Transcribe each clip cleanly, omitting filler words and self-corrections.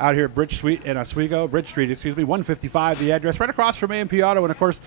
out here at Bridge Street, 155, the address, right across from A&P Auto, and of course,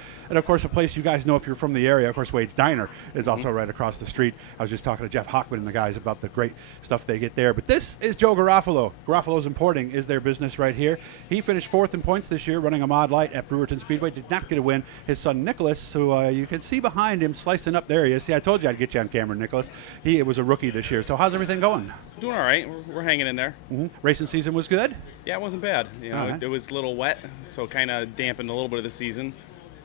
a place you guys know if you're from the area. Of course, Wade's Diner is also right across the street. I was just talking to Jeff Hockman and the guys about the great stuff they get there. But this is Joe Garafolo. Garafolo's Importing is their business right here. He finished 4th in points this year, running a mod light at Brewerton Speedway. Did not get a win. His son Nicholas, who you can see behind him, slicing up there he is. See, I told you I'd get you on camera, Nicholas. He was a rookie this year. So how's everything going? Doing all right. We're hanging in there. Racing season was good? Yeah, it wasn't bad. Right. It was a little wet, so kind of dampened a little bit of the season.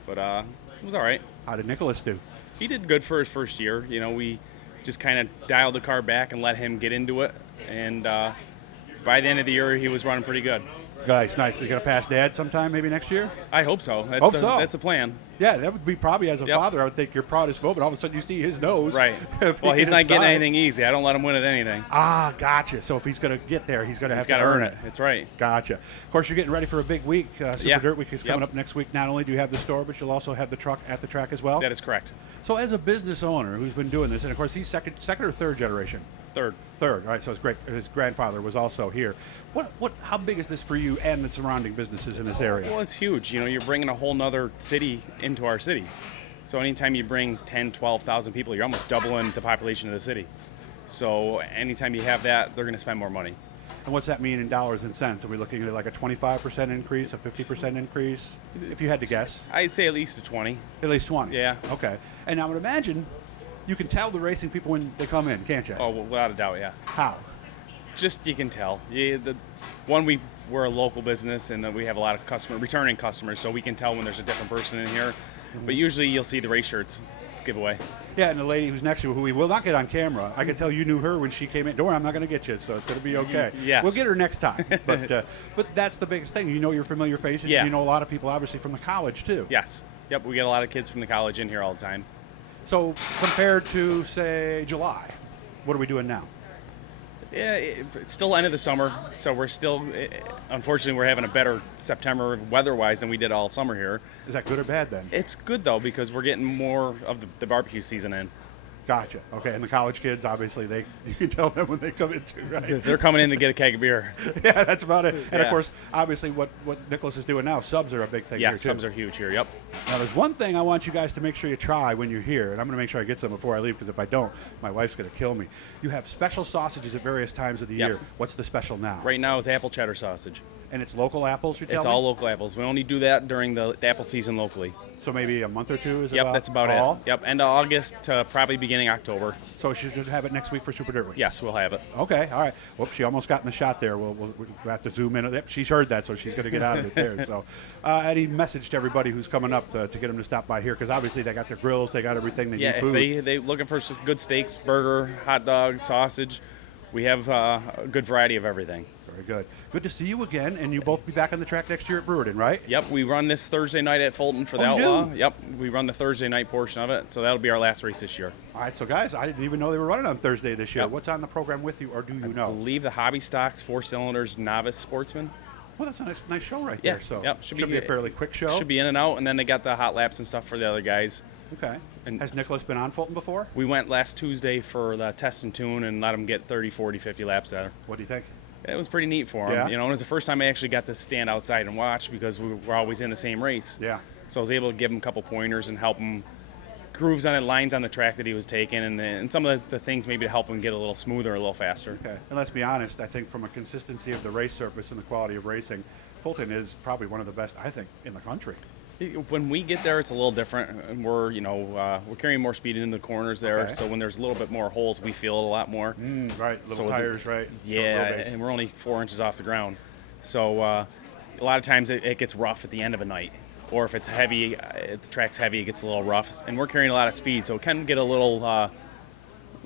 But it was all right. How did Nicholas do? He did good for his first year. We just kind of dialed the car back and let him get into it. And by the end of the year, he was running pretty good. Nice. He's going to pass Dad sometime, maybe next year? I hope so. That's the plan. Yeah, that would be probably, as a father, I would think your proudest moment. All of a sudden you see his nose. Right. Well, he's not getting anything easy. I don't let him win at anything. Ah, gotcha. So if he's going to get there, he's going to have to earn it. That's right. Gotcha. Of course, you're getting ready for a big week. Super Dirt Week is coming up next week. Not only do you have the store, but you'll also have the truck at the track as well? That is correct. So as a business owner who's been doing this, and of course he's second or third generation? Third. All right, so his grandfather was also here. How big is this for you and the surrounding businesses in this area? Well, it's huge. You're bringing a whole nother city into our city. So anytime you bring 10, 12,000 people, you're almost doubling the population of the city. So anytime you have that, they're going to spend more money. And what's that mean in dollars and cents? Are we looking at like a 25% increase, a 50% increase? If you had to guess. I'd say at least a 20. At least 20? Yeah. Okay. And I would imagine you can tell the racing people when they come in, can't you? Oh, without a doubt, yeah. How? Just you can tell. We're a local business, and we have a lot of returning customers, so we can tell when there's a different person in here. But usually you'll see the race shirts. It's a giveaway. Yeah, and the lady who's next to you, who we will not get on camera, I can tell you knew her when she came in. Don't worry, I'm not going to get you, so it's going to be okay. Yes. We'll get her next time. But that's the biggest thing. You know your familiar faces. Yeah. And you know a lot of people, obviously, from the college, too. Yes. Yep, we get a lot of kids from the college in here all the time. So compared to, say, July, what are we doing now? Yeah, it's still end of the summer, so we're still, unfortunately, we're having a better September weather-wise than we did all summer here. Is that good or bad then? It's good, though, because we're getting more of the barbecue season in. Gotcha. Okay, and the college kids, obviously, you can tell them when they come in too, right? They're coming in to get a keg of beer. Yeah, that's about it. And, of course, obviously, what Nicholas is doing now, subs are a big thing here, too. Yeah, subs are huge here, yep. Now, there's one thing I want you guys to make sure you try when you're here, and I'm going to make sure I get some before I leave, because if I don't, my wife's going to kill me. You have special sausages at various times of the year. What's the special now? Right now is apple cheddar sausage. And it's local apples, you're telling me? It's all local apples. We only do that during the apple season locally. So maybe a month or two is that's about all? it. Yep, end of August to probably beginning October. So she should have it next week for Super Dirt Week? Yes, we'll have it. Okay, all right. Whoops, she almost got in the shot there. We'll have to zoom in. Yep, she's heard that, so she's going to get out of it there. So any message to everybody who's coming up to get them to stop by here? Because obviously they got their grills, they got everything, they need food. Yeah, if they're looking for some good steaks, burger, hot dogs, sausage, we have a good variety of everything. Very good. Good to see you again, and you both be back on the track next year at Brewerton, right? Yep, we run this Thursday night at Fulton for the Outlaw. Yep, we run the Thursday night portion of it, so that'll be our last race this year. All right, so guys, I didn't even know they were running on Thursday this year. Yep. What's on the program with you, or do you know? I believe the Hobby Stocks 4-cylinders novice sportsman. Well, that's a nice show right there. So should be a fairly quick show. Should be in and out, and then they got the hot laps and stuff for the other guys. Okay. And has Nicholas been on Fulton before? We went last Tuesday for the test and tune and let him get 30, 40, 50 laps there. What do you think? It was pretty neat for him. Yeah. It was the first time I actually got to stand outside and watch because we were always in the same race. Yeah. So I was able to give him a couple pointers and help him grooves on it, lines on the track that he was taking, and some of the things maybe to help him get a little smoother, a little faster. Okay. And let's be honest, I think from a consistency of the race surface and the quality of racing, Fulton is probably one of the best, I think, in the country. When we get there, it's a little different. We're carrying more speed into the corners there, Okay. so when there's a little bit more holes, we feel it a lot more. Right, little tires, right? Yeah, and we're only 4 inches off the ground. So a lot of times it gets rough at the end of a night. Or if it's heavy, if the track's heavy, it gets a little rough. And we're carrying a lot of speed, so it can get a little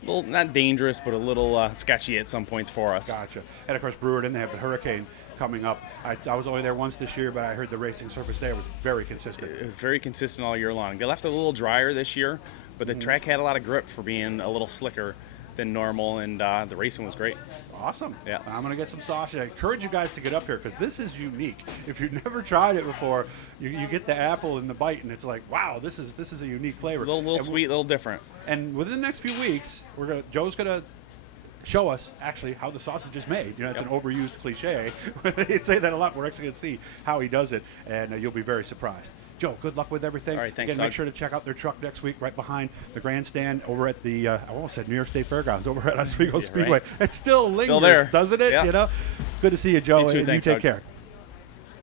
not dangerous, but a little sketchy at some points for us. Gotcha. And of course, Brewerton, they have the Hurricane coming up. I was only there once this year, but I heard the racing surface there was very consistent. It was very consistent all year long. They left it a little drier this year, but the track had a lot of grip for being a little slicker than normal, and the racing was great. Awesome. Yeah. I'm going to get some sausage. I encourage you guys to get up here because this is unique. If you've never tried it before, you get the apple and the bite, and it's like, wow, this is a unique flavor. A little sweet, a little different. And within the next few weeks, Joe's going to show us actually how the sausage is made. You know, it's an overused cliche. They say that a lot. We're actually going to see how he does it, and you'll be very surprised. Joe, good luck with everything. All right, thanks, Again, make Doug. sure to check out their truck next week right behind the grandstand over at the, I almost said New York State Fairgrounds, over at Oswego Speedway. right. It still lingers, there. doesn't it? Yeah. You know? Good to see you, Joe. You too, and thanks, you take Doug. care.